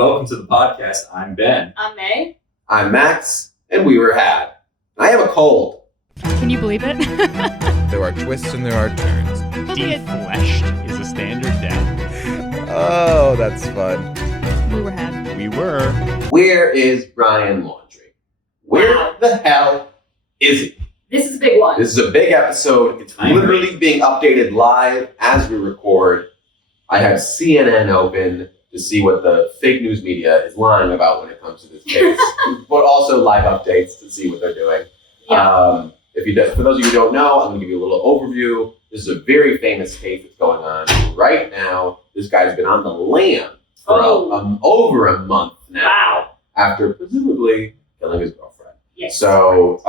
Welcome to the podcast. I'm Ben. I'm Mae. I'm Max, and we were had. I have a cold. Can you believe it? There are twists and there are turns. Defleshed is a standard death. Oh, that's fun. We were had. We were. Where is Brian Laundrie? Where the hell is he? This is a big one. This is a big episode. It's literally being updated live as we record. I have CNN open to see what the fake news media is lying about when it comes to this case, but also live updates to see what they're doing. Yeah. For those of you who don't know, I'm going to give you a little overview. This is a very famous case that's going on right now. This guy's been on the lam for over a month now. Wow. After presumably killing his girlfriend. Yes. So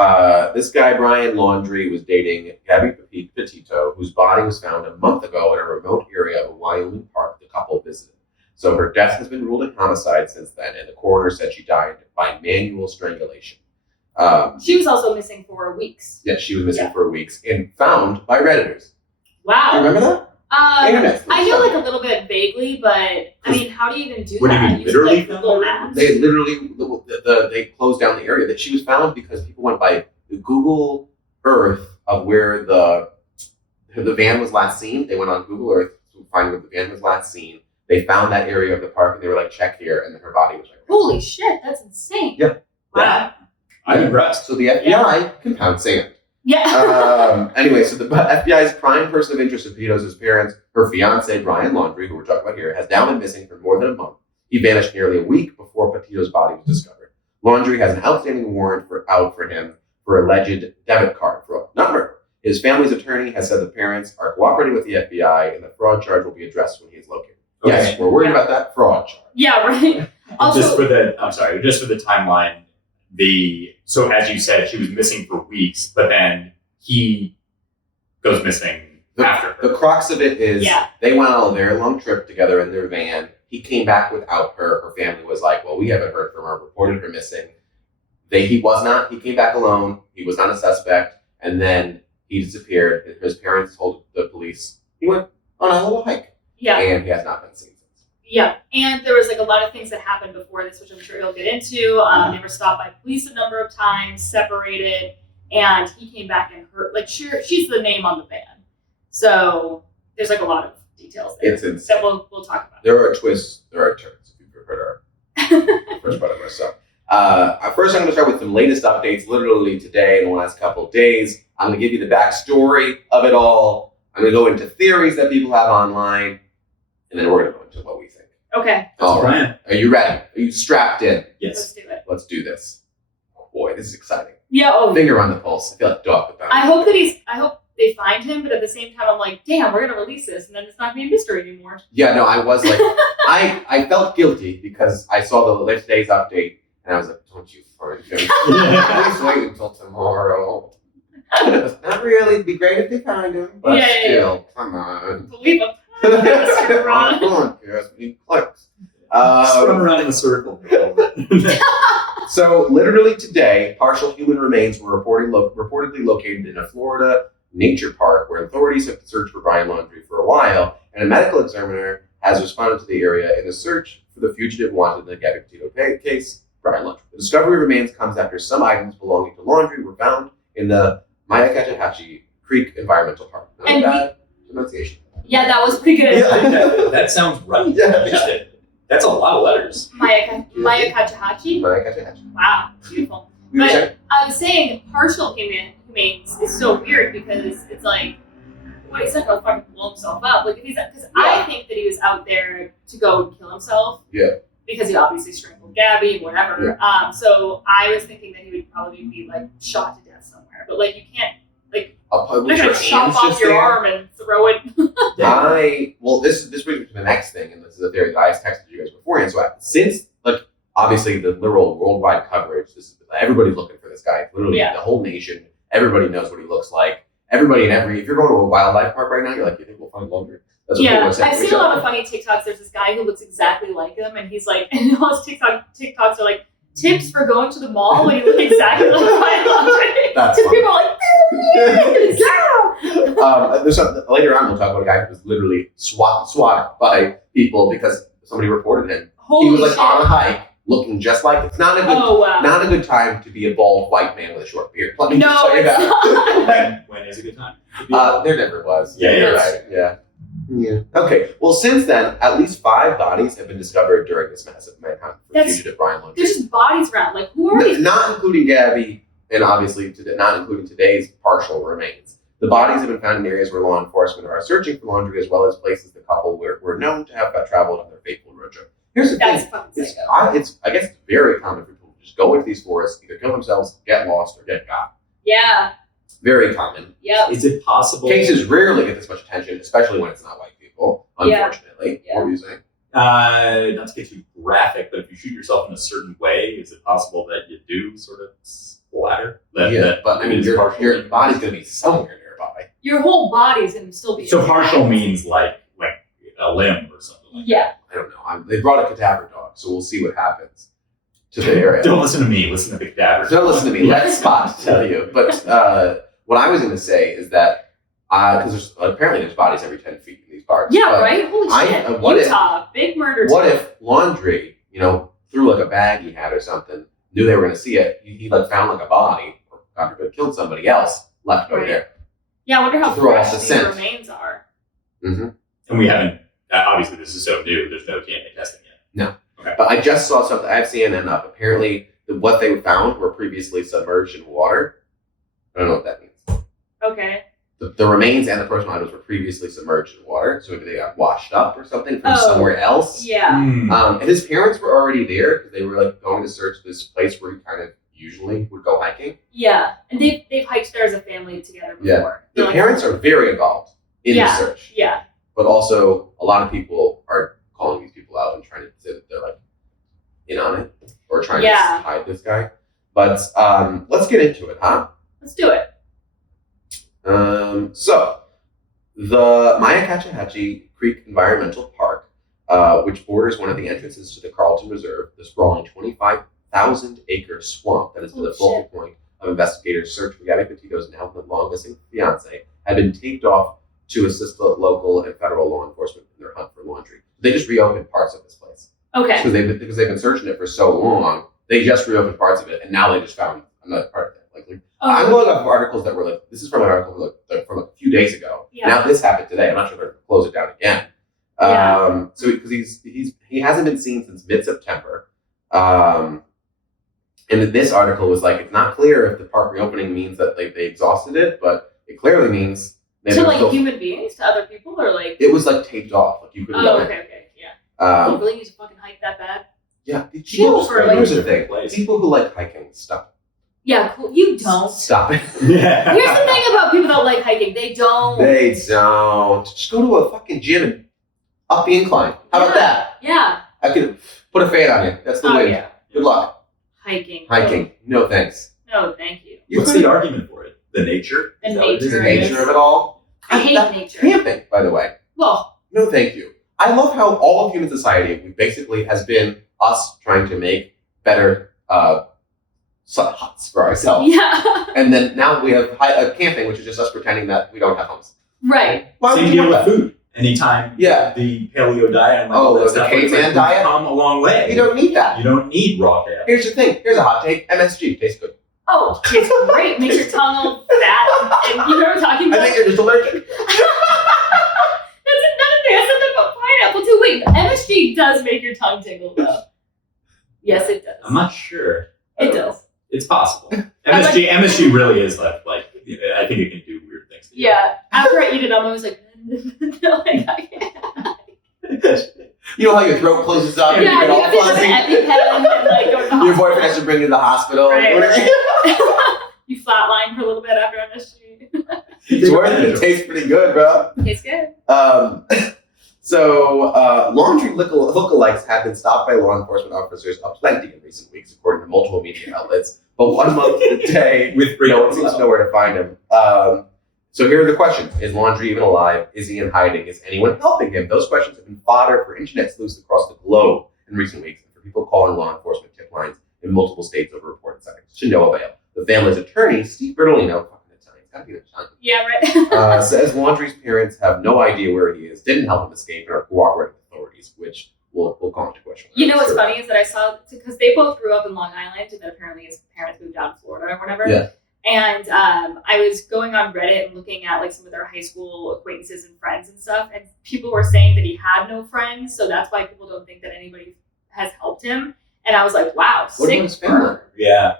this guy, Brian Laundrie, was dating Gabby Petito, whose body was found a month ago in a remote area of a Wyoming park the couple visited. So her death has been ruled a homicide since then, and the coroner said she died by manual strangulation. She was also missing for weeks. Yeah, she was missing for weeks and found by Redditors. Wow. Do you remember that? Internet. I know like a little bit vaguely, but I mean, how do you even do What do that? you mean, literally Use, like, Google Maps? They literally, they closed down the area that she was found because people went by the Google Earth of where the van was last seen. They went on Google Earth to find where the van was last seen. They found that area of the park and they were like, check here. And then her body was like, Holy shit, that's insane. Yeah. Wow. I'm impressed. So the FBI can pound sand. Yeah. Anyway, so the FBI's prime person of interest of Petito's parents, her fiance, Brian Laundrie, who we're talking about here, has now been missing for more than a month. He vanished nearly a week before Petito's body was discovered. Laundrie has an outstanding warrant out for him for alleged debit card fraud, not murder. His family's attorney has said the parents are cooperating with the FBI and the fraud charge will be addressed when he is located. Okay. Yes, we're worried about that fraud charge. Yeah, right. Also, just for the timeline, so as you said, she was missing for weeks, but then he goes missing after her. The crux of it is Yeah. they went on a very long trip together in their van. He came back without her. Her family was like, well, we haven't heard from her, reported her missing. He came back alone. He was not a suspect. And then he disappeared. His parents told the police he went on a little hike. Yeah. And he has not been seen since. Yeah, and there was like a lot of things that happened before this, which I'm sure he'll get into. They were stopped by police a number of times, separated, and he came back and she's the name on the van. So there's like a lot of details there It's insane. that we'll talk about. There are twists, there are turns, if you've heard our first part of our stuff. First, I'm going to start with some latest updates, literally today in the last couple of days. I'm going to give you the backstory of it all. I'm going to go into theories that people have online, and then we're going to go into what we think. Okay, All right. Are you ready? Are you strapped in? let's Yes. do it. Let's do this. Oh boy, this is exciting. Yeah, Finger on the pulse. I feel like dog about it. I hope they find him, but at the same time, I'm like, damn, we're going to release this, and then it's not going to be a mystery anymore. Yeah, no, I was like, I felt guilty because I saw the today's update, and I was like, don't you freaking please wait until tomorrow. Not really. It'd be great if they find him, but still, come on. Believe him. Come on, Pierce. We need clicks. Just run around in a circle. So, literally today, partial human remains were reportedly located in a Florida nature park where authorities have searched for Brian Laundrie for a while, and a medical examiner has responded to the area in a search for the fugitive wanted in the Gabby Petito case, Brian Laundrie. The discovery of remains comes after some items belonging to Laundrie were found in the Mae Creek Environmental Park. Not a bad pronunciation. Yeah, that was pretty good. Yeah. that sounds right. Yeah. That's a lot of letters. Maya Kachahachi? Mae. Wow, beautiful. We were But saying- I was saying partial remains is so weird because it's like, well, he's not gonna fucking blow himself up. Like, if he's, because I think that he was out there to go and kill himself. Yeah. Because he obviously strangled Gabby, whatever. So I was thinking that he would probably be like shot to death somewhere. But like, you can't, like, I'll you're not gonna chop off your arm and throw it. This brings me to the next thing, and this is a theory that I texted you guys beforehand. So since, like, obviously the literal worldwide coverage, everybody's looking for this guy. Literally, the whole nation, everybody knows what he looks like. If you're going to a wildlife park right now, you're like, you think we'll find Laundrie? That's what people are saying. I've seen a lot of funny TikToks. There's this guy who looks exactly like him, and he's like, and all his TikToks are like, tips for going to the mall when you look exactly like Brian Laundrie. That's Because funny. people are like, later on, we'll talk about a guy who was literally swatted by people because somebody reported him. Holy he was like shit. on a hike, looking just like it's not a good Oh wow. not a good time to be a bald white man with a short beard. Let me just No, tell you it's that. not. When is a good time? There never was. Yeah, you're yes. right. Yeah. Yeah. Okay. Well, since then, at least 5 bodies have been discovered during this massive manhunt for That's- fugitive Brian Laundrie. There's just bodies around. Like, who are these? Not including Gabby, and obviously not including today's partial remains. The bodies have been found in areas where law enforcement are searching for Laundrie, as well as places the couple were known to have traveled on their fateful road trip. Here's the That's thing. fucking It's, psycho. I guess it's very common for people to just go into these forests, either kill themselves, get lost, or get got. Yeah. Very common. Yep. Is it possible? Cases rarely get this much attention, especially when it's not white people, Yeah. unfortunately. Yeah. What were you saying? Not to get too graphic, but if you shoot yourself in a certain way, is it possible that you do sort of splatter? But I mean, is your partial. body's going to be somewhere nearby. Your whole body's gonna still be. So intact. partial means like a limb or something. Like Yeah. I don't know. They brought a cadaver dog, so we'll see what happens to the area. Don't listen to me. Listen to the cadaver. Don't listen to me. Let Spot tell you. But what I was going to say is that because apparently there's bodies every 10 feet in these parks. Yeah. But Right. Holy shit. what if- Utah, big murder. What town. if Laundrie, through like a bag he had or something, knew they were going to see it? He like found like a body, or God forbid, killed somebody else, left over Right. there. Yeah. I wonder how to throw off fresh the these scent. remains are. Mm-hmm. And we haven't. Obviously, this is so new. There's no DNA testing yet. But I just saw something. I have CNN up. Apparently, what they found were previously submerged in water. I don't know what that means. Okay. The remains and the personal items were previously submerged in water, so maybe they got washed up or something from Oh. somewhere else. Yeah. And his parents were already there because they were like going to search this place where he kind of usually would go hiking. Yeah. And they've hiked there as a family together before. Yeah. They're The like- parents are very involved in Yeah. the search, Yeah. but also a lot of people are calling these people out and trying to say that they're like in on it or trying Yeah. to hide this guy. But let's get into it, huh? Let's do it. So, the Myakatchahatchee Creek Environmental Park, which borders one of the entrances to the Carlton Reserve, the sprawling 25,000-acre swamp that has been the focal point of investigators' search for Gabby Petito's now long missing fiance, had been taped off to assist the local and federal law enforcement in their hunt for Laundrie. They just reopened parts of this place. Okay. Because they've been searching it for so long, they just reopened parts of it, and now they just found another part of it. I'm going off of articles that were like, this is from an article from a few days ago. Yeah. Now this happened today. I'm not sure they're going to close it down again. Yeah. So because he hasn't been seen since mid-September. And this article was like, it's not clear if the park reopening means that they exhausted it, but it clearly means they To don't like still- human beings, to other people, or like. It was like taped off. Like you couldn't Oh, go okay, in. okay, yeah. You Um, really need to fucking hike that bad? yeah. Chill for, like- Here's the thing. Place. People who like hiking, stop. Yeah, cool. You don't. Stop it. Yeah. Here's the thing about people that like hiking. They don't. They don't. Just go to a fucking gym and up the incline. How about that? Yeah. I could put a fan on you. That's the Oh, way. yeah. Good luck. Hiking. Hiking. No thanks. No, thank you. What's the argument for it? The nature? The Is that what it is? The nature. nature of it all. I hate That- nature. Camping, by the way. Well, No thank you. I love how all of human society basically has been us trying to make better huts for ourselves. yeah. And then now we have camping, which is just us pretending that we don't have homes. Right. Why would Same you deal do with that? food. Anytime Yeah. the paleo diet and like Oh, all that the stuff, caveman it's like, diet? we've come a long way. You don't need that. You don't need raw kale. Here's the thing. Here's a hot take. MSG tastes good. Oh, it's great. Makes your tongue all fat. And you know what I'm talking I about? think you're just allergic. That's another thing. I said that about pineapple too. Wait, MSG does make your tongue tingle though. Yes, it does. I'm not sure. It does. It's possible. MSG really is like I think it can do weird things. To you. Yeah. After I eat it, I'm always like, like I can't. You know how your throat closes up and Yeah, you get you all have to have fuzzy? an EpiPen and like go to the Your hospital. boyfriend has to bring you to the hospital. Right, You know what I mean? You flatline for a little bit after MSG. It's worth it. It tastes pretty good, bro. Tastes good. Laundrie lookalikes have been stopped by law enforcement officers aplenty in recent weeks, according to multiple media outlets. But 1 month to the day, With no one seems to know where to find him. So here are the questions. Is Laundrie even alive? Is he in hiding? Is anyone helping him? Those questions have been fodder for internet sleuths across the globe in recent weeks, and for people calling law enforcement tip lines in multiple states over reported sightings. To no avail. The family's attorney, Steve Bertolino, fucking Italian, gotta be Italian, Yeah, right. says Laundrie's parents have no idea where he is, didn't help him escape, and are cooperating with authorities, which we'll call into question. You know what's funny is that I saw, because they both grew up in Long Island, and then apparently his parents moved down to Florida or whatever. Yeah. And I was going on Reddit and looking at like some of their high school acquaintances and friends and stuff, and people were saying that he had no friends, so that's why people don't think that anybody has helped him. And I was like, wow, What sick about his family? burn. Yeah.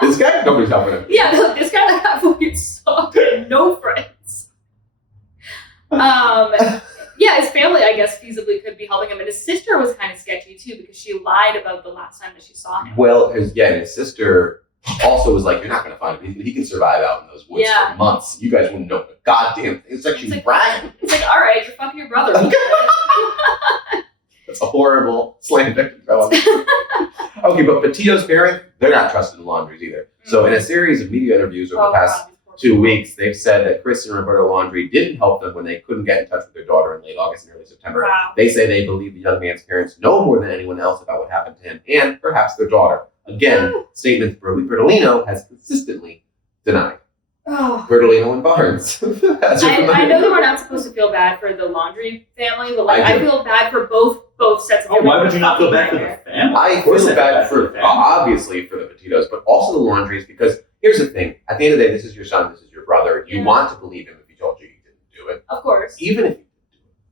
This guy, nobody's helping him. Yeah, no, this guy that got fucking stalked and no friends. Yeah, his family, I guess, feasibly could be helping him. And his sister was kind of sketchy, too, because she lied about the last time that she saw him. Well, his sister also was like, you're not going to find him. He can survive out in those woods for months. You guys wouldn't know the goddamn thing. It's like she's bragging. It's like, all right, you're fucking your brother. That's a horrible slam victim. Okay, but Petito's parents, they're not trusted in Laundries either. So in a series of media interviews over the past 2 weeks, they've said that Chris and Roberta Laundrie didn't help them when they couldn't get in touch with their daughter in late August and early September. Wow. They say they believe the young man's parents know more than anyone else about what happened to him and perhaps their daughter. Again, statements Bertolino has consistently denied. Oh. Bertolino and Barnes. I know that we're not supposed to feel bad for the Laundrie family, but like I feel bad for both sets of why would you not feel bad for the family? I feel bad for, obviously, for the Petitos, but also the Laundries, because here's the thing. At the end of the day, this is your son, this is your brother. You want to believe him if he told you he didn't do it. Of course. Even if he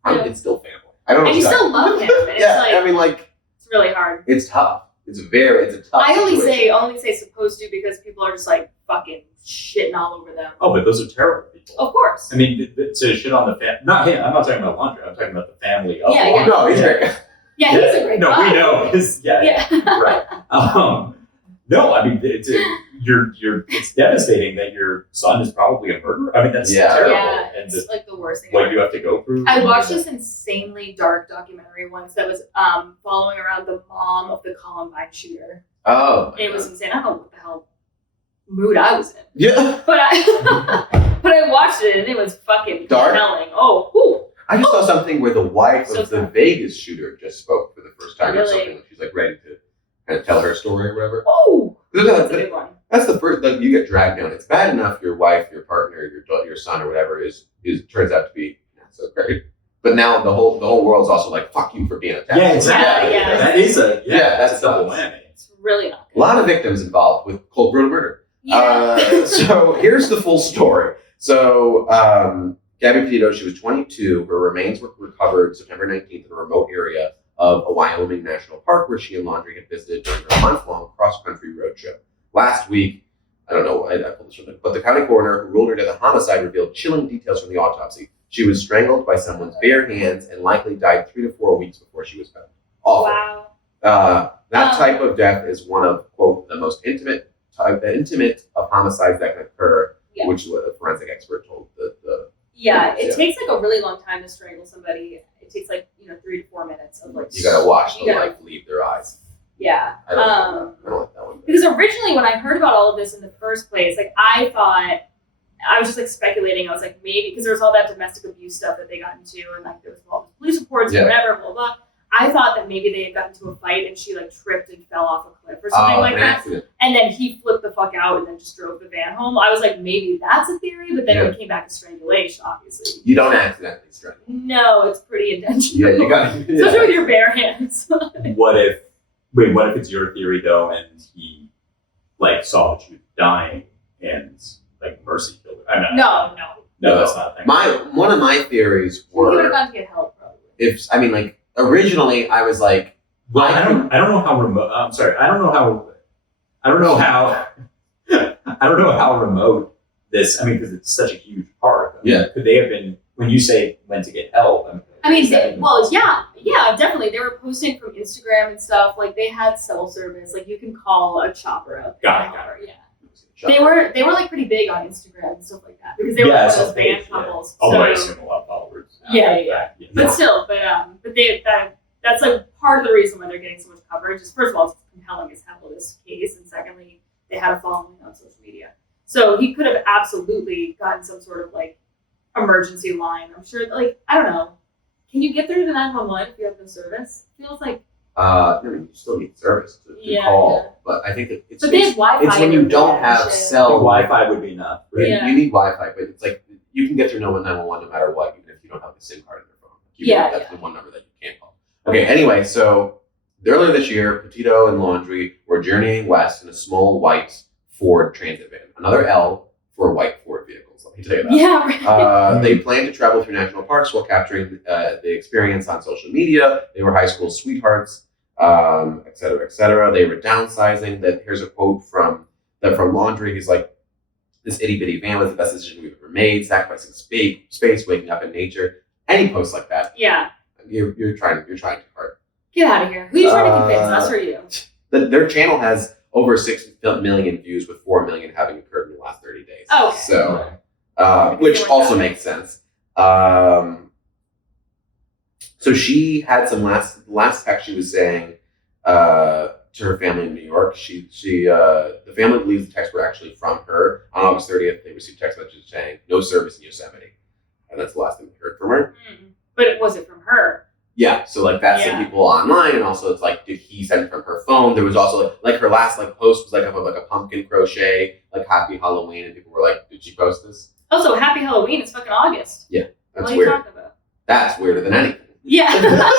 didn't do it. It's still family. I don't know. And you still love him. And it's really hard. It's tough. It's a tough I only situation. say supposed to because people are just like fucking shitting all over them. Oh, but those are terrible people. Of course. I mean, to shit on the family. Not him. I'm not talking about Laundrie. I'm talking about the family of Yeah, Laundrie. No, he's great. Yeah, he's a great guy. No, we know. Right. No, I mean, it's devastating that your son is probably a murderer. I mean, that's terrible. Yeah, And it's like the worst thing what ever. you have to go through. I watched this insanely dark documentary once that was following around the mom of the Columbine shooter. Oh. It was insane. I don't know what the hell mood I was in. Yeah. But I watched it and it was fucking Dark? compelling. Oh, whew. I just saw something where the wife So of the sad. Vegas shooter just spoke for the first time or Really? something. She's like ready to kind of tell her story or whatever. Oh, that's a big one. That's the first, like, you get dragged down. It's bad enough your wife, your partner, your son or whatever is turns out to be not so great. But now the whole world's also like, fuck you for being attacked. Yeah, exactly. Yeah. That is that's a double nuts. whammy. It's really not A good. lot of victims involved with cold blooded murder. Yeah. So here's the full story. So Gabby Petito, she was 22. Her remains were recovered September 19th in a remote area of a Wyoming national park where she and Laundrie had visited during a month-long cross-country road trip. Last week, I don't know, I pulled this from it, but the county coroner who ruled her death a homicide revealed chilling details from the autopsy. She was strangled by someone's bare hands and likely died 3 to 4 weeks before she was found. Awful. Wow. That type of death is one of, quote, the most intimate of homicides that can occur, which is what a forensic expert told the it takes like a really long time to strangle somebody. It takes like 3 to 4 minutes of like. You gotta watch the life leave their eyes. Yeah. I don't like that one. Because originally when I heard about all of this in the first place, like I thought, I was just like speculating. I was like, maybe, because there was all that domestic abuse stuff that they got into and like there was all the police reports and whatever, blah, blah. I thought that maybe they had gotten into a fight and she like tripped and fell off a cliff or something like that. Accident. And then he flipped the fuck out and then just drove the van home. I was like, maybe that's a theory, but then it came back to strangulation, obviously. You don't accidentally strangle. No, it's pretty intentional. Yeah, you got to. Especially with your bare hands. What if it's your theory though, and he like saw that she was dying and like mercy killed her? I mean, no, that's not a thing. One of my theories He would have were gone to get help, probably. Originally I was like, well, I don't know how remote. I'm sorry. I don't know how remote this. I mean, because it's such a huge park. I mean, could they have been when you say went to get help? Definitely. They were posting from Instagram and stuff. Like they had cell service. Like you can call a chopper out. Got it. Yeah. They were like pretty big on Instagram and stuff like that because they were one of those band couples. Although I assume a lot of followers. But still, that's like part of the reason why they're getting so much coverage is first of all, it's compelling as hell this case, and secondly, they had a following on social media. So he could have absolutely gotten some sort of like emergency line. I'm sure, like, I don't know. Can you get through to 911 if you have no service? Feels like. You still need service to call, but I think it's. But they have Wi-Fi. It's when you don't have cell. Wi-Fi would be enough. Right? You need Wi-Fi, but it's like you can get through 911 no matter what, even if you don't have the SIM card in your phone. That's the one number that you can't Okay, anyway, so earlier this year, Petito and Laundrie were journeying west in a small white Ford Transit van. Another L for white Ford vehicles, let me tell you that. Yeah, right. They planned to travel through national parks while capturing the experience on social media. They were high school sweethearts, et cetera, et cetera. They were downsizing. Here's a quote from Laundrie. He's like, "This itty bitty van was the best decision we've ever made, sacrificing space, waking up in nature." Any post like that, Yeah. you're trying too hard. Get out of here. Who are you trying to convince, us or you? Their channel has over 6 million views, with 4 million having occurred in the last 30 days. Oh, okay. So, which also makes sense. So she had some last text she was saying to her family in New York. The family believes the texts were actually from her. On August 30th, they received text messages saying, "No service in Yosemite." And that's the last thing we heard from her. But was it from her? Yeah, so like that's some people online, and also it's like, did he send it from her phone? There was also like her last post was of a pumpkin crochet, Happy Halloween, and people were like, did she post this? Also, Happy Halloween. It's fucking August. Yeah, that's what are weird. you talking about? That's weirder than anything. Yeah.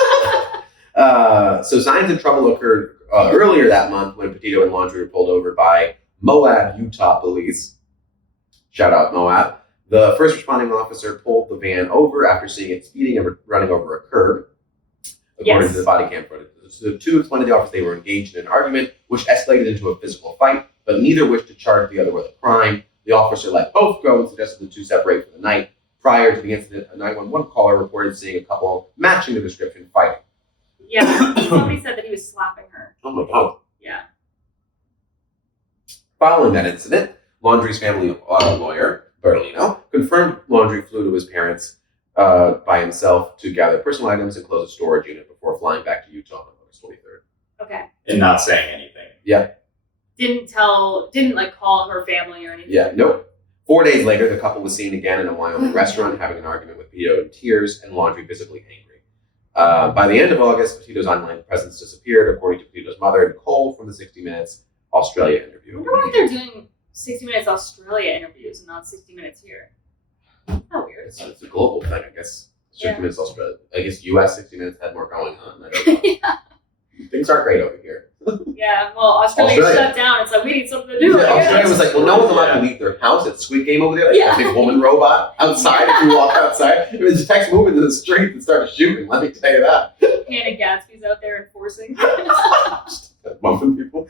So signs of trouble occurred earlier that month when Petito and Laundrie were pulled over by Moab, Utah police. Shout out Moab. The first responding officer pulled the van over after seeing it speeding and running over a curb, according to the body cam footage. So the two explained to the officer they were engaged in an argument, which escalated into a physical fight, but neither wished to charge the other with a crime. The officer let both go and suggested the two separate for the night. Prior to the incident, a 911 caller reported seeing a couple matching the description fighting. Yeah, somebody said that he was slapping her. Oh my God. Yeah. Following that incident, Laundrie's family lawyer, Bertolino, confirmed Laundrie flew to his parents by himself to gather personal items and close a storage unit before flying back to Utah on August 23rd. Okay. And not saying anything. Yeah. Didn't call her family or anything. Yeah, nope. 4 days later, the couple was seen again in a Wyoming restaurant having an argument with Petito in tears and Laundrie visibly angry. By the end of August, Petito's online presence disappeared, according to Petito's mother, Nicole, from the 60 Minutes Australia interview. I wonder why they're doing 60 Minutes Australia interviews and not 60 Minutes here. How weird. It's a global thing, I guess. 60 Yeah. Minutes Australia. I guess US 60 Minutes had more going on. I don't know. Yeah. Things aren't great over here. Yeah, well, Australia shut down. It's like, we need something to do. Yeah, Australia was like, well, no one's allowed to leave their house. It's Squid Game over there. Like, a big woman robot outside. If you walk outside, it was just text moving to the street and started shooting. Let me tell you that. Hannah Gadsby's out there enforcing. Bumping people.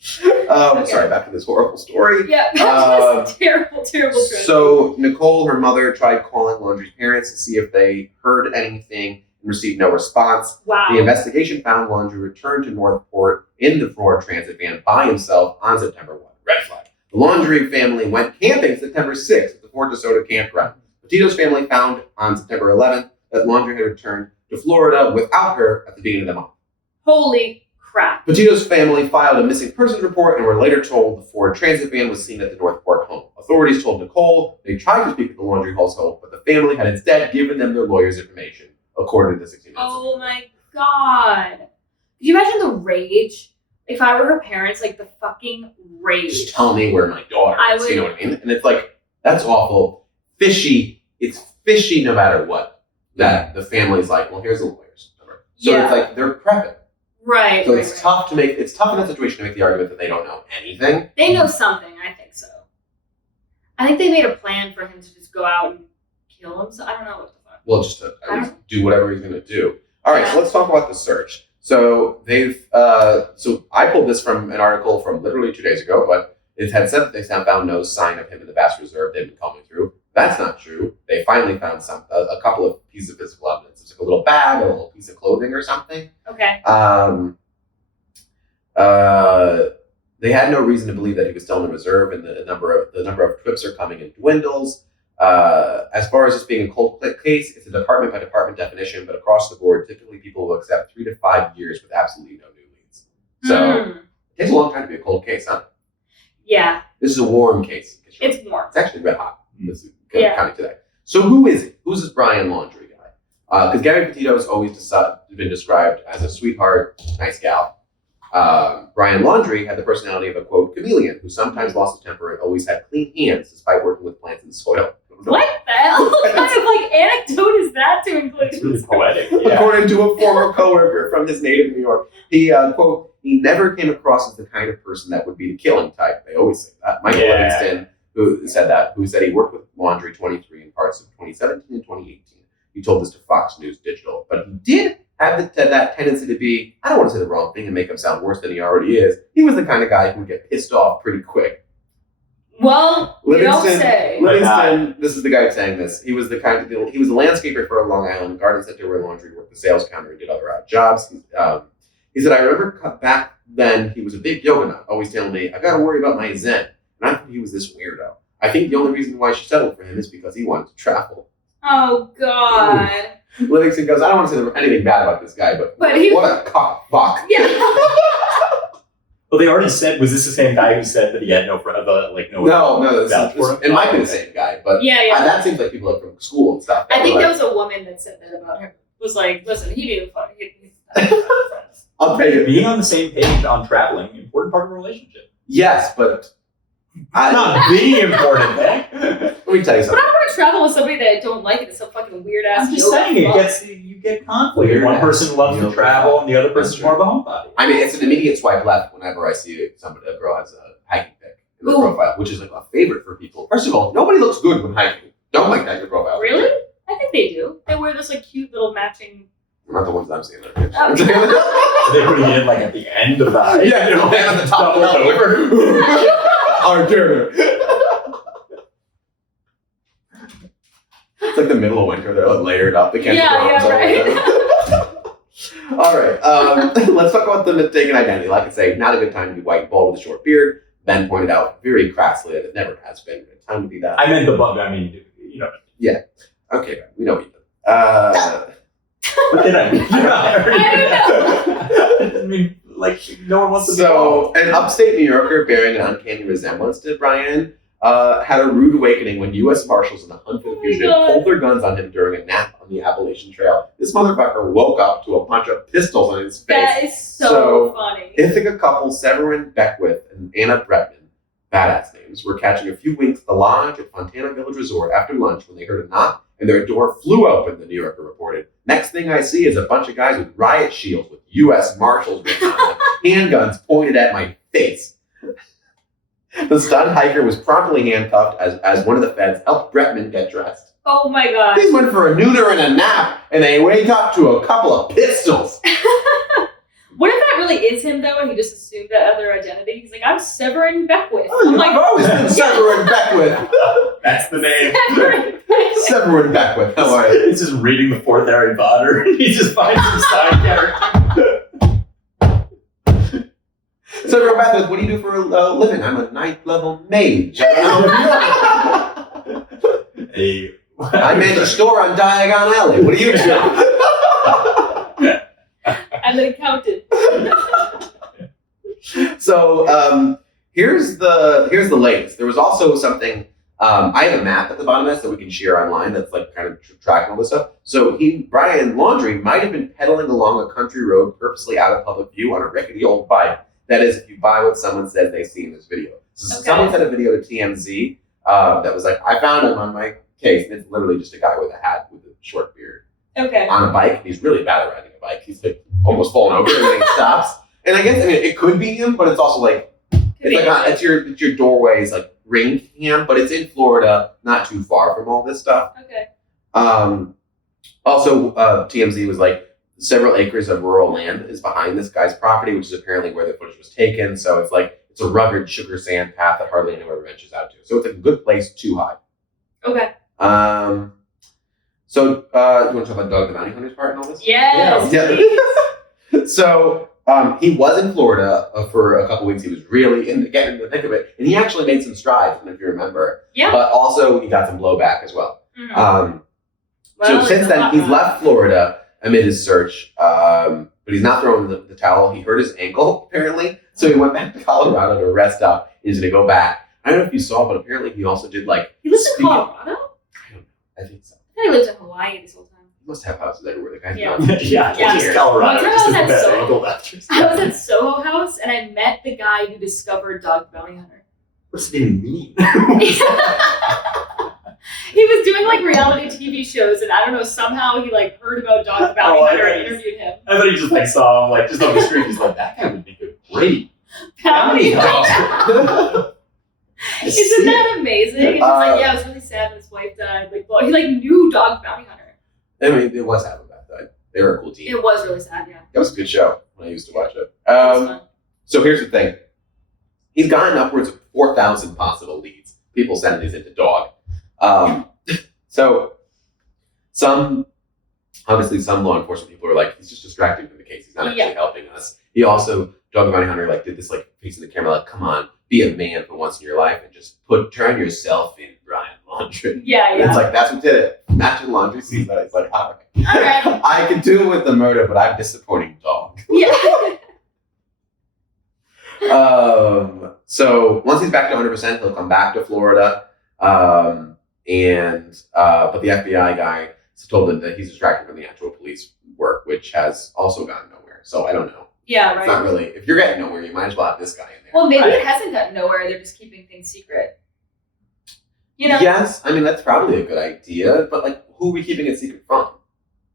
Sorry, back to this horrible story. Yeah, that's just terrible tragedy. So Nicole, her mother, tried calling Laundrie's parents to see if they heard anything and received no response. Wow. The investigation found Laundrie returned to Northport in the Ford Transit van by himself on September 1. Red flag. The Laundrie family went camping September 6th at the Fort DeSoto campground. Petito's family found on September 11th that Laundrie had returned to Florida without her at the beginning of the month. Holy crap. Petito's family filed a missing persons report and were later told the Ford Transit van was seen at the Northport home. Authorities told Nicole they tried to speak with the Laundrie household, but the family had instead given them their lawyer's information, according to the 60 Minutes. Oh my God. Could you imagine the rage? If I were her parents, the fucking rage. Just tell me where my daughter is, you know what I mean? And it's like, that's awful. Fishy. It's fishy no matter what. That the family's like, well, here's the lawyer's number. So it's like, they're prepping. Right. So it's tough in that situation to make the argument that they don't know anything. They know something, I think so. I think they made a plan for him to just go out and kill himself. I don't know what the fuck. Well, just to at least do whatever he's going to do. All right, so let's talk about the search. So so I pulled this from an article from literally 2 days ago, but it had said that they found no sign of him in the Bass Reserve they've been combing through. That's not true. They finally found a couple of pieces of physical evidence. It's like a little bag, a little piece of clothing or something. Okay. They had no reason to believe that he was still in the reserve, and the number of trips are coming in dwindles. As far as this being a cold case, it's a department by department definition, but across the board, typically people will accept 3 to 5 years with absolutely no new leads. So it takes a long time to be a cold case, huh? Yeah. This is a warm case. It's warm. It's actually red hot. This is kind of today. So who is he? Who's this Brian Laundrie guy? Because Gabby Petito has always been described as a sweetheart, nice gal. Brian Laundrie had the personality of a, quote, chameleon who sometimes lost his temper and always had clean hands despite working with plants and soil. What the hell? What kind of like anecdote is that to include? It's really poetic. Yeah. According to a former coworker from his native New York, he quote, he never came across as the kind of person that would be the killing type. They always say that. Michael Livingston, who said he worked with Laundrie 23 in parts of 2017 and 2018. He told this to Fox News Digital, but he did have that tendency to be, I don't want to say the wrong thing and make him sound worse than he already is. He was the kind of guy who would get pissed off pretty quick. Well, you don't say. Livingston, this is the guy saying this. He was the he was a landscaper for a Long Island garden center where Laundrie worked the sales counter and did other odd jobs. He said, I remember back then he was a big yoga nut, always telling me, I got to worry about my Zen. And I thought he was this weirdo. I think the only reason why she settled for him is because he wanted to travel. Oh, God. Ooh. Livingston goes, I don't want to say anything bad about this guy, but what a cock fuck. Yeah. Well, they already said, was this the same guy who said that he had no friend, No, it might be the same guy, but that seems like people from school and stuff. I think there was a woman that said that about him. Was like, listen, he didn't fuck. I'll tell you. Being on the same page on traveling, important part of a relationship. Yes, but not the important thing. Let me tell you something. But I don't want to travel with somebody that I don't like. It's some fucking weird ass. I'm just saying, you get conflict. Weird One person loves to travel, and the other person's more of a homebody. I mean, it's an immediate swipe left whenever I see a girl has a hiking pic in their profile, which is like a favorite for people. First of all, nobody looks good when hiking. Don't like that in your profile. Really? I think they do. They wear this like cute little matching. Not the ones I'm seeing. There. They put it in like at the end of the hike. Yeah, at the top of the Arthur. It's like the middle of winter. They're like layered up. They can't right. All right. Let's talk about the mistaken identity. Like I say, not a good time to be white and bald with a short beard. Ben pointed out very crassly that it never has been a good time to be that. I meant the bug. I mean, you know. Yeah. Okay, we know what you did. What did I mean? I don't know. I mean, like, no one wants to be So, an upstate New Yorker bearing an uncanny resemblance to Brian had a rude awakening when U.S. Marshals in the hunt for the fugitive pulled their guns on him during a nap on the Appalachian Trail. This motherfucker woke up to a bunch of pistols on his face. That is so funny. Ithaca couple Severin Beckwith and Anna Bretman, badass names, were catching a few winks at the lodge at Fontana Village Resort after lunch when they heard a knock and their door flew open, the New Yorker reported. Next thing I see is a bunch of guys with riot shields with U.S. Marshals written on them, handguns pointed at my face. The stunned hiker was promptly handcuffed as one of the feds helped Bretman get dressed. Oh my God. These went for a neuter and a nap, and they wake up to a couple of pistols. What if that really is him, though, and he just assumed that other identity? He's like, I'm Severin Beckwith. Oh, I'm like, I've always been Severin Beckwith. That's the name. Severin Beckwith. Severin Beckwith. How are you? He's just reading the fourth Harry Potter. He just finds some side character. Severin Beckwith, what do you do for a living? I'm a ninth level mage. Hey. I manage a store on Diagon Alley. What do you do? I'm an accountant. So here's the latest. There was also something. I have a map at the bottom of this that we can share online that's like kind of tracking all this stuff. So Brian Laundrie might have been pedaling along a country road purposely out of public view on a rickety old bike. That is, if you buy what someone says they see in this video. So someone sent a video to TMZ that was like, I found him on my case, and it's literally just a guy with a hat with a short beard. Okay. On a bike. He's really bad at riding a bike. He's like almost falling over and then he stops. And I guess it could be him, but it's also like it's your doorway's like ring cam, but it's in Florida, not too far from all this stuff. Okay. Also, TMZ was like several acres of rural land is behind this guy's property, which is apparently where the footage was taken. So it's a rugged sugar sand path that hardly anyone ever ventures out to. So it's a good place to hide. Okay. So, you want to talk about Dog the Bounty Hunter's part in all this? Yes. Yeah. So, he was in Florida for a couple weeks. He was really getting in the thick of it. And he actually made some strides, if you remember. Yeah. But also, he got some blowback as well. Mm-hmm. So, since then, he's left Florida amid his search. But he's not throwing the towel. He hurt his ankle, apparently. So, he went back to Colorado to rest up. He's going to go back. I don't know if you saw, but apparently he also did He lives in Colorado? I think so. I thought he lived in Hawaii this whole time. He must have houses everywhere. The guy's yeah. Colorado. I was at Soho House and I met the guy who discovered Dog the Bounty Hunter. What's it even mean? He was doing like reality TV shows, and I don't know, somehow he like heard about Dog the Bounty Hunter and interviewed him. I thought he just like saw him like just on the screen. He's like, that guy would make a great Bounty Hunter. Hunter. Isn't that amazing? And he's like, yeah, I was really sad when his wife died. Like, well, he like knew Dog the Bounty Hunter. I mean, it was sad when that died. They were a cool team. It was really sad, yeah. That was a good show when I used to watch it. It was fun. So here's the thing. He's gotten upwards of 4,000 possible leads. People sending these into Dog. So obviously some law enforcement people are like, he's just distracting from the case. He's not actually helping us. He also, Dog the Bounty Hunter, like did this like facing the camera, like, come on, be a man for once in your life and just turn yourself in Brian Laundrie. Yeah. And it's like, that's what did it. Matching Laundrie sees that. It's like, all right. All right. I can do it with the murder, but I'm disappointing Dog. Yeah. So once he's back to 100%, he'll come back to Florida. But the FBI guy told him that he's distracted from the actual police work, which has also gotten nowhere. So I don't know. Yeah, right. It's not really, if you're getting nowhere, you might as well have this guy in there. Well, maybe it hasn't gotten nowhere. They're just keeping things secret. You know? Yes, I mean, that's probably a good idea, but like, who are we keeping it secret from?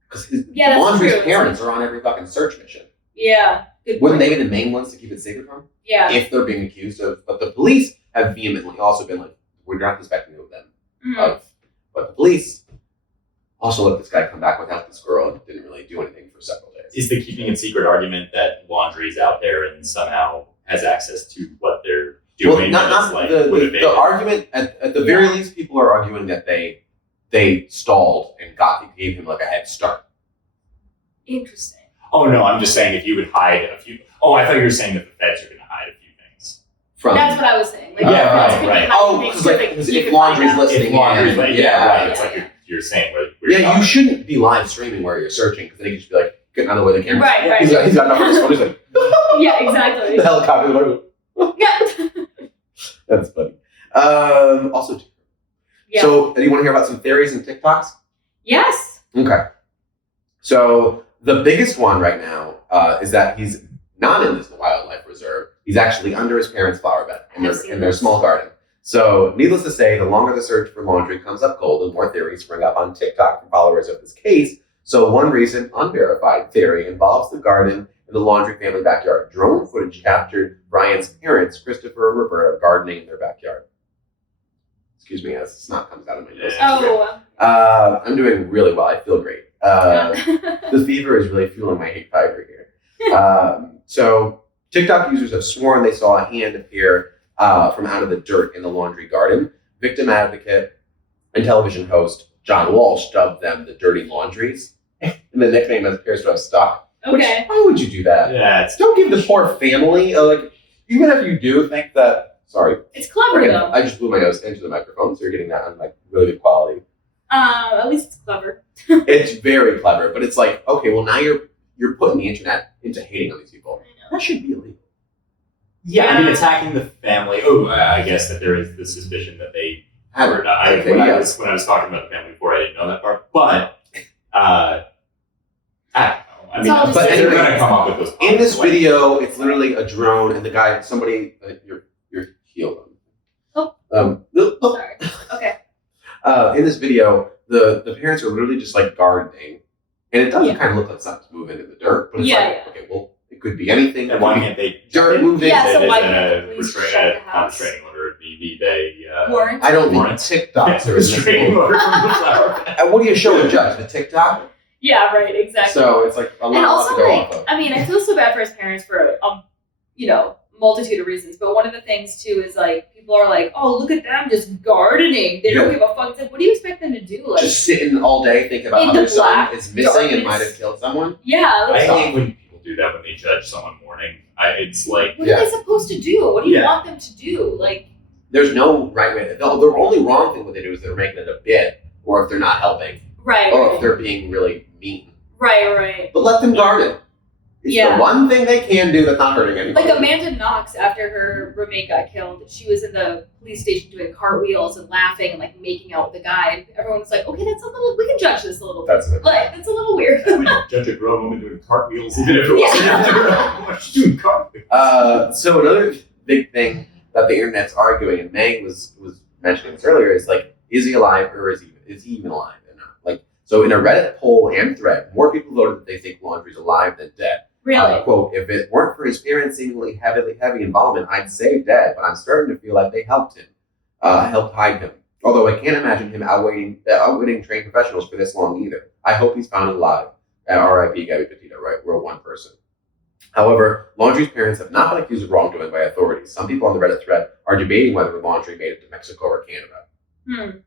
Because that's Laundrie's true. parents are on every fucking search mission. Yeah. Good Wouldn't point. they be the main ones to keep it secret from? Yeah. If they're being accused of, but the police have vehemently also been like, we're not suspecting of them. Mhm. But the police also let this guy come back without this girl and didn't really do anything for several days. Is the keeping it secret argument that Laundrie's out there and somehow has access to what they're doing? Well, not and it's like, the argument, at the very least, people are arguing that they stalled and gave him like a head start. Interesting. Oh no, I'm just saying if you would hide a few. Oh, I thought you were saying that the feds are going to hide a few things. That's what I was saying. Like, Yeah, that's right, could be right. how you Oh, make because sure like, that 'cause you if can find Laundrie's out. listening, If Laundrie's like, yeah, right. right. It's like you're saying where Yeah, talking. you shouldn't be live streaming where you're searching because then you can just be like, getting out of the way of the camera. Right. He's got enough on his phone. He's like, Yeah, exactly. the helicopter. Like, Yeah. that's funny. Also, Yeah. so do you want to hear about some theories and TikToks? Yes. Okay. So the biggest one right now is that he's not in this wildlife reserve. He's actually under his parents' flower bed in their small garden. So needless to say, the longer the search for Laundrie comes up cold, the more theories spring up on TikTok from followers of this case. So one recent unverified theory involves the garden in the Laundrie family backyard. Drone footage captured Brian's parents, Christopher and Roberta, gardening in their backyard. Excuse me as snot comes out of my nose. Oh. I'm doing really well. I feel great. The fever is really fueling my hate fiber here. So TikTok users have sworn they saw a hand appear from out of the dirt in the Laundrie garden. Victim advocate and television host John Walsh dubbed them the Dirty Laundries, and the nickname appears to have stuck. Okay. Why would you do that? Yeah, Don't give the poor family even if you do think that. Sorry, It's clever though. I just blew my nose into the microphone, so you're getting that on like really good quality. At least it's clever. It's very clever, but it's like, okay, well now you're putting the internet into hating on these people. That should be illegal. Yeah, I mean, attacking the family. Oh, I guess that there is the suspicion that they were not. When I was talking about the family before, I didn't know that part. But I don't know. I It's mean, all just but they're anyway, going to come up with those. In this like, video, it's literally a drone, and the guy, somebody, you're healed. Oh. Oh. Sorry. Okay. In this video, the parents are literally just like gardening, and it does kind of look like something's moving in the dirt. But it's okay, well, it could be anything. And why can't they dirt moving? Yeah, so It why is can't a the police shut the house? restraining order. They Warrant. I don't think Warrant. TikToks are restraining order from the flower bed. And what do you show a judge? The TikTok? Yeah, right, exactly. So it's like a lot And to also, go like, off of. I mean, I feel so bad for his parents for, multitude of reasons. But one of the things, too, is, like, people are like, oh, look at them just gardening. They don't give a fuck. It's like, what do you expect them to do? Like, Just sitting all day thinking about in how the their son black is missing and darkness. might have killed someone. yeah. I Like, hate when people do that when they judge someone mourning. It's like, what are they supposed to do? What do you want them to do? Like, There's no right way. The only wrong thing what they do is they're making it a bit, or if they're not helping, right. or if they're being really mean. Right. But let them garden. It's Yeah. the one thing they can do that's not hurting anybody. Like Amanda Knox, after her roommate got killed, she was in the police station doing cartwheels and laughing and like making out with the guy. And everyone was like, "Okay, that's a little. We can judge this a little bit. That's it. Like, that's a little weird." I would judge a grown woman doing cartwheels even if it wasn't after she's doing cartwheels. So another big thing that the internet's arguing, and Meg was mentioning this earlier, is like is he alive or is he even alive or not? Like, so in a Reddit poll and thread, more people voted that they think Laundrie's alive than dead. Really? Quote, if it weren't for his parents' seemingly heavy involvement, I'd say dead, but I'm starting to feel like they helped him, helped hide him. Although I can't imagine him outwitting trained professionals for this long either. I hope he's found alive. R.I.P. Gabby Petito, right? We're one person. However, Laundrie's parents have not been accused of wrongdoing by authorities. Some people on the Reddit thread are debating whether Laundrie made it to Mexico or Canada.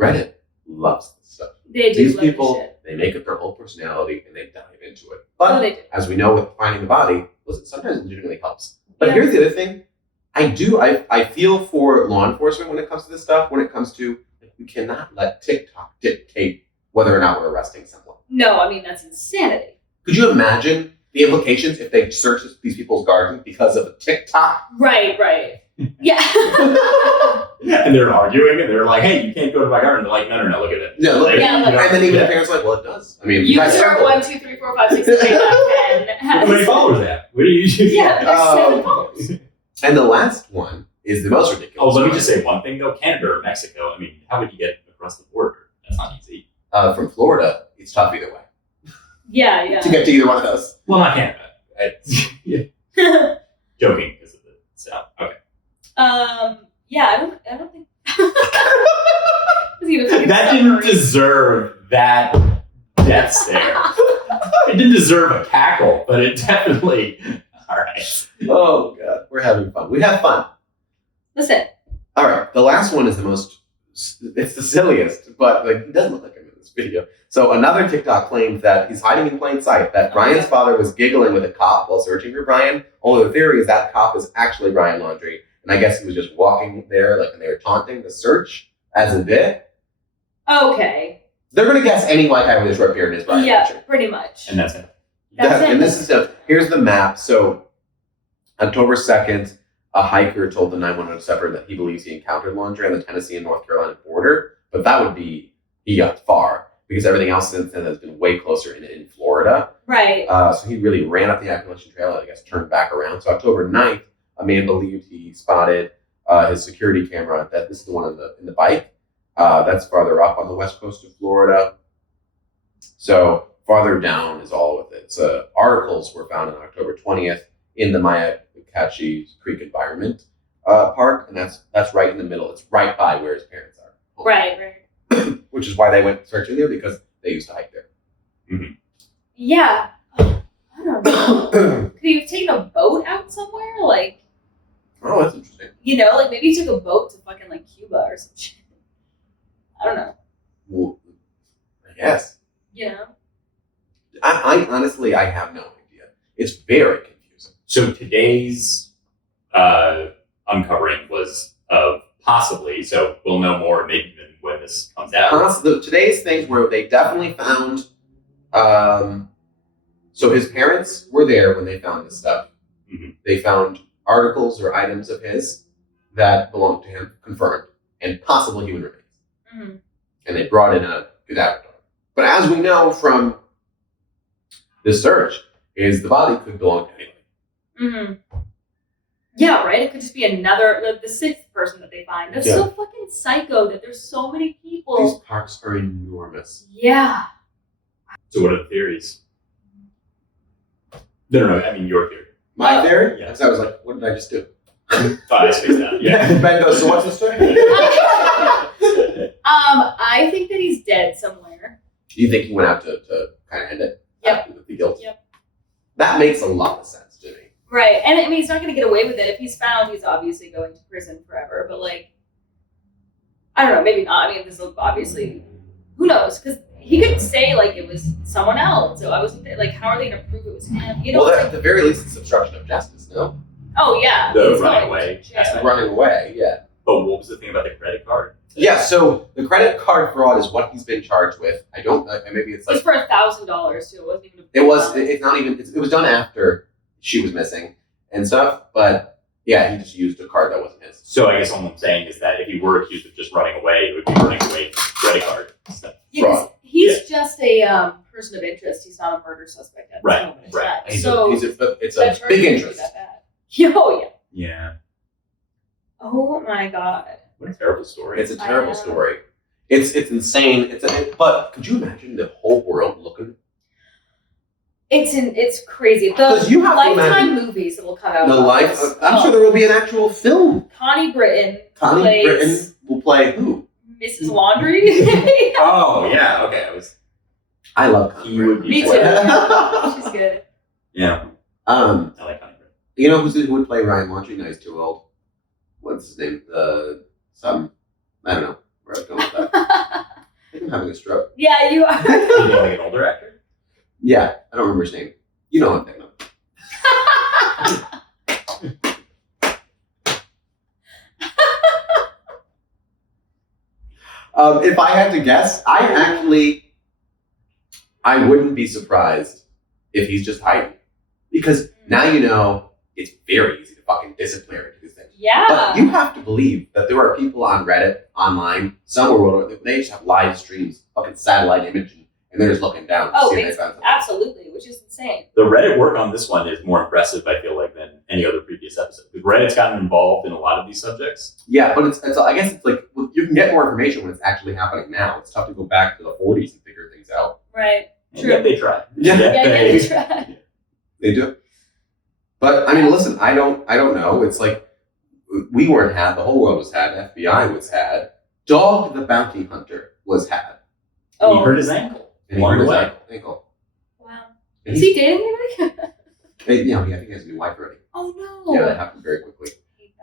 Reddit loves this stuff. They do. These love this people, shit. they make it their whole personality and they dive into it. But They do. as we know with finding the body, listen, sometimes it legitimately helps. But Yeah. here's the other thing. I feel for law enforcement when it comes to this stuff, when it comes to, like, we cannot let TikTok dictate whether or not we're arresting someone. No, I mean, that's insanity. Could you imagine the implications if they searched these people's garden because of a TikTok? Right. Yeah. And they're arguing, and they're like, "Hey, you can't go to my garden." They're like, "No, look at it." Yeah, look, Yeah, look. and then even the parents are like, well, it does. I mean, User that's simple. 1, 2, 3, 4, 5, 6, 7, 8, 9, 10. How many followers they have? What do you use? Yeah, there's 7 followers. And the last one is the most ridiculous. Oh, let me one. just say one thing though: Canada or Mexico. I mean, how would you get across the border? That's not easy. From Florida, it's tough either way Yeah. to get to either one of those. Well, not Canada. Yeah. Joking because of the sound. Okay. Yeah, I don't think. That didn't deserve that death stare. It didn't deserve a cackle, but it definitely. All right. Oh god, we're having fun. We have fun. Listen. All right, the last one is the most. It's the silliest, but like it doesn't look like him in this video. So another TikTok claimed that he's hiding in plain sight. That Brian's father was giggling with a cop while searching for Brian. Only the theory is that cop is actually Brian Laundrie, and I guess he was just walking there, like, and they were taunting the search as a bit. Okay. They're gonna guess any white guy with a short beard is Brian. Yeah, Laundrie. pretty much. And that's it. That's it. And this is here's the map. So October 2nd, a hiker told the 911 separator that he believes he encountered Laundrie on the Tennessee and North Carolina border, but that would be, he got far because everything else since then has been way closer in Florida. Right. So he really ran up the Appalachian Trail and I guess turned back around. So October 9th, a man believed he spotted his security camera. That this is the one in the bike. That's farther up on the west coast of Florida. So farther down is all with it. So articles were found on October 20th in the Mayacachi Creek Environment Park, and that's right in the middle. It's right by where his parents are. Right. Which is why they went searching there, because they used to hike there. Mm-hmm. Yeah. I don't know. Could he have taken a boat out somewhere? Like, Oh, that's interesting. like maybe he took a boat to fucking like Cuba or some shit. I don't know. Well, I guess. I honestly, I have no idea. It's very confusing. So today's uncovering was of possibly, so we'll know more maybe even when this comes out. Today's things where they definitely found. So his parents were there when they found this stuff. Mm-hmm. They found articles or items of his that belonged to him, confirmed, and possible human remains. Mm-hmm. And they brought in a cadaver dog. But as we know from this search, is the body could belong to anyone. Mm-hmm. Yeah, right? It could just be another, the 6th person that they find. That's so fucking psycho that there's so many people. These parks are enormous. Yeah. So what are the theories? No, I mean your theory. My theory? Yeah. Because I was like, what did I just do? I spaced out. Yeah. Ben goes, so what's the story? I think that he's dead somewhere. Do you think he went out to kind of end it? Yep. After the guilt? Yep. That makes a lot of sense to me. Right. And I mean, he's not going to get away with it. If he's found, he's obviously going to prison forever. But like, I don't know, maybe not. I mean, this will obviously, who knows? Because he could say like it was someone else. So I wasn't like, how are they going to prove it was him? Well, at the very least, it's obstruction of justice, no? Oh yeah. The He's running going away. to jail. That's the running away, yeah. But what was the thing about the credit card? Yeah, so the credit card fraud is what he's been charged with. I don't, maybe it's It was like, for $1,000 too. It wasn't even. it's not even, it was done after she was missing and stuff, but yeah, he just used a card that wasn't his. So I guess all I'm saying is that if he were accused of just running away, it would be running away credit card stuff. Yeah, 'cause he's just a person of interest. He's not a murder suspect at this Right, moment in right. time. So It's that a charge big wouldn't be interest. that bad. Oh yeah. Yeah. Oh my god. What a terrible story. It's a I terrible know. story. It's insane. But could you imagine the whole world looking? It's crazy. Because The you have to Lifetime imagine movies that will come out. the about life. this. I'm sure there will be an actual film. Connie Britton Connie plays Britton will play who? Mrs. Laundrie. Oh yeah, okay. I love Connie He Britton. would be Me too. fun. She's good. Yeah, I like Connie Britton. You know who would play Ryan Laundrie? No, he's too old. What's his name? I don't know where I was going with that. I think I'm having a stroke. Yeah, you are. You mean like an older actor? Yeah, I don't remember his name. You know what I'm thinking of. If I had to guess, I wouldn't be surprised if he's just hiding. Because now you know it's very easy to fucking disappear into these things. Yeah. But you have to believe that there are people on Reddit, online, somewhere where they just have live streams, fucking satellite imaging, and they're just looking down to see if they found something. Absolutely, which is insane. The Reddit work on this one is more impressive, I feel like, than any other previous episode. Because Reddit's gotten involved in a lot of these subjects. Yeah, but it's I guess it's like you can get more information when it's actually happening now. It's tough to go back to the 40s and figure things out. Right. And True. yet they try. Yeah. Yeah, they try. They do. But I mean, listen, I don't know. It's like we weren't had. The whole world was had. FBI was had. Dog the Bounty Hunter was had. He hurt his ankle. And he Along hurt the his way. ankle. Wow. And Is he dating anybody? Yeah, I think he has a new wife already. Oh no. Yeah, that happened very quickly.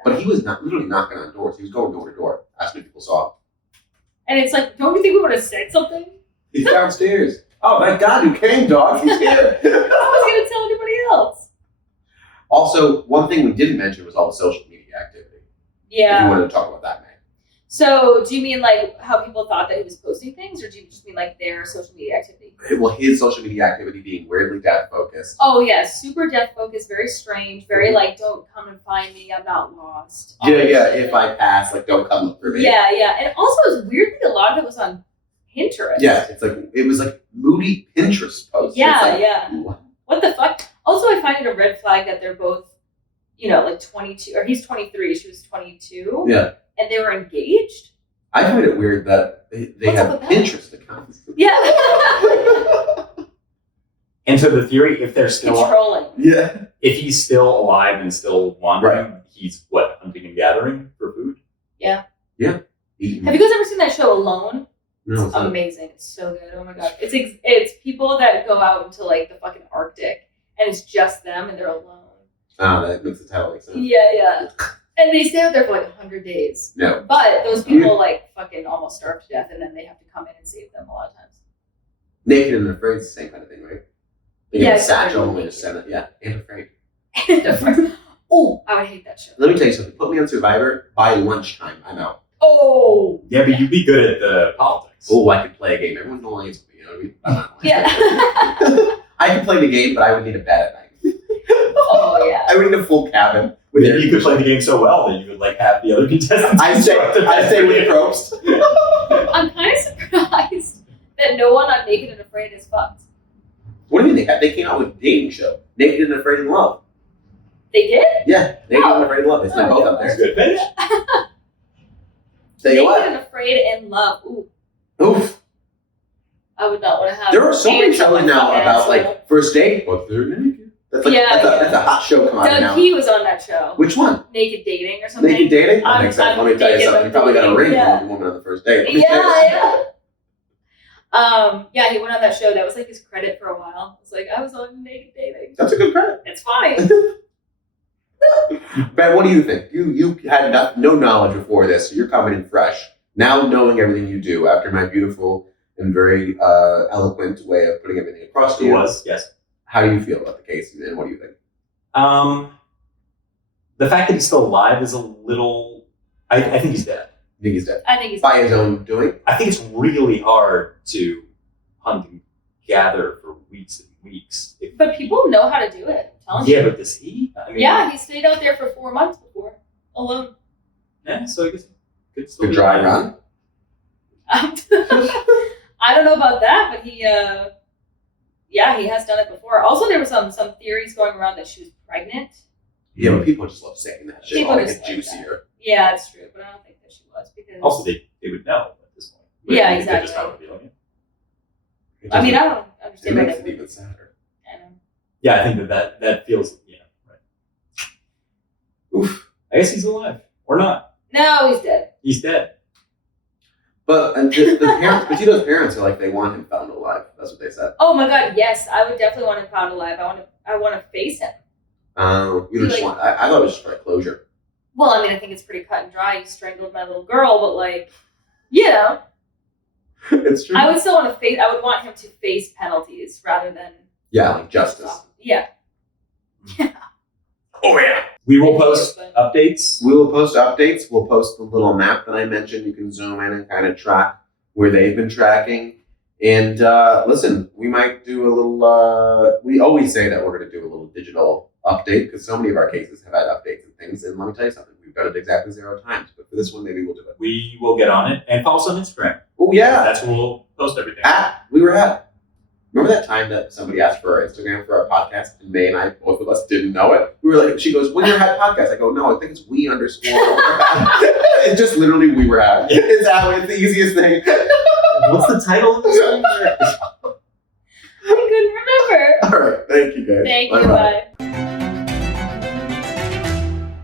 But he was not literally knocking on doors. He was going door to door, asking if people saw him. And it's like, don't you think we would have said something? He's downstairs. Oh, thank God you came, dog. He's here. I was gonna tell anybody else. Also, one thing we didn't mention was all the social media activity. If you Yeah. wanted to talk about that, man. So, do you mean like how people thought that he was posting things, or do you just mean like their social media activity? Well, his social media activity being weirdly death focused. Oh yeah, super death focused, very strange, very like, don't come and find me, I'm not lost. All Yeah, that yeah. shit. If I pass, like, don't come look for me. Yeah, yeah, and also it was weirdly a lot of it was on Pinterest. Yeah, it was like moody Pinterest posts. Yeah, It's like, yeah. what? What the fuck? Also, I find it a red flag that they're both, like 22, or he's 23, she was 22. Yeah. And they were engaged. I find it weird that they What's have up with that? Pinterest accounts. Yeah. And so the theory, if they're still, Controlling. Yeah. if he's still alive and still wandering, Right. he's what, hunting and gathering for food? Have No, you guys ever seen that show Alone? it's It's not. amazing. It's so good. Oh my god. It's people that go out into like the fucking Arctic, and it's just them, and they're alone. Oh, that makes the title make sense. Yeah, yeah. And they stay out there for like 100 days. No. But those people like fucking almost starve to death, and then they have to come in and save them a lot of times. Naked and Afraid is the same kind of thing, right? They Yeah, get a except satchel they're and naked. just send it. Yeah, and Afraid. Oh, I would hate that show. Let me tell you something. Put me on Survivor by lunchtime. I'm out. Oh. Yeah, but you'd be good at the politics. Oh, I could play a game. Everyone's no against me. You know what I mean? I'm not Yeah. I could play the game, but I would need a bed at night. Oh yeah. I would need a full cabin. With Maybe air you could play the conditioning. game so well that you would like have the other contestants. I stay with Probst. I'm kind of surprised that no one on Naked and Afraid is fucked. What do you mean? They came out with a dating show. Naked and Afraid in Love. They did? Yeah, Naked Oh. and Afraid in Love. It's not Oh, both no. up That's there. good finish. Tell you Naked what. and Afraid and Love. Ooh, Oof. I would not want to have. There are so many pants on shows my now fucking about asshole. like first date, but they're naked. That's like Yeah, that's a hot show come out Doug now. Key was on that show. Which one? Naked Dating or something. Naked dating? That I'm- makes sense. I'm Let me tell you naked, something. I'm You probably got a dating, ring yeah. from the woman on the first date. Let me tell you Yeah, yeah. Yeah, he went on that show. That was like his credit for a while. It's like I was on Naked Dating. That's a good credit. It's fine. Ben, what do you think? You had no knowledge before this, so you're coming in fresh. Now knowing everything you do after my beautiful and very eloquent way of putting everything across to It you. was, yes. How do you feel about the case, and what do you think? The fact that he's still alive is a little. I think he's dead. You think he's dead? I think he's By his own doing? I think it's really hard to hunt and gather for weeks and weeks. But people know how to do it. I'm telling Yeah, you. but does he? I mean, Yeah, he stayed out there for 4 months before, alone. Yeah, so I guess it could still Good be dry alive. run? I don't know about that, but he has done it before. Also, there was some theories going around that she was pregnant. Yeah, but people just love saying that shit. People All make just it like juicier. Yeah, it's true, but I don't think that she was because Also, they would know at this point. Yeah, They're exactly. just not revealing it. I mean, I don't It understand why makes they it would. even sadder. I know. Yeah, I think that feels right. Oof. I guess he's alive or not. No, he's dead. He's dead. But the parents, Petito's parents are like, they want him found alive. That's what they said. Oh my god, yes, I would definitely want him found alive. I want to face him. You don't just want. I thought it was just like closure. Well, I mean, I think it's pretty cut and dry. You strangled my little girl, but like, you know, It's true. I would still want to face. I would want him to face penalties rather than like justice. Yeah. Oh yeah. We will post updates. We will post updates. We'll post the little map that I mentioned. You can zoom in and kind of track where they've been tracking. And listen, we might do a little. We always say that we're going to do a little digital update because so many of our cases have had updates and things. And let me tell you something. We've done it exactly 0 times. But for this one, maybe we'll do it. We will get on it and follow us on Instagram. Oh yeah. That's where we'll post everything. We were at. Remember that time that somebody asked for our Instagram for our podcast, and Mae and I, both of us, didn't know it? We were like, she goes, "When you're at podcast," I go, "No, I think it's we _." It's just literally we were at. It's how it's the easiest thing. What's the title of this one? I couldn't remember. All right, thank you guys. Thank you. Bye-bye. Bye.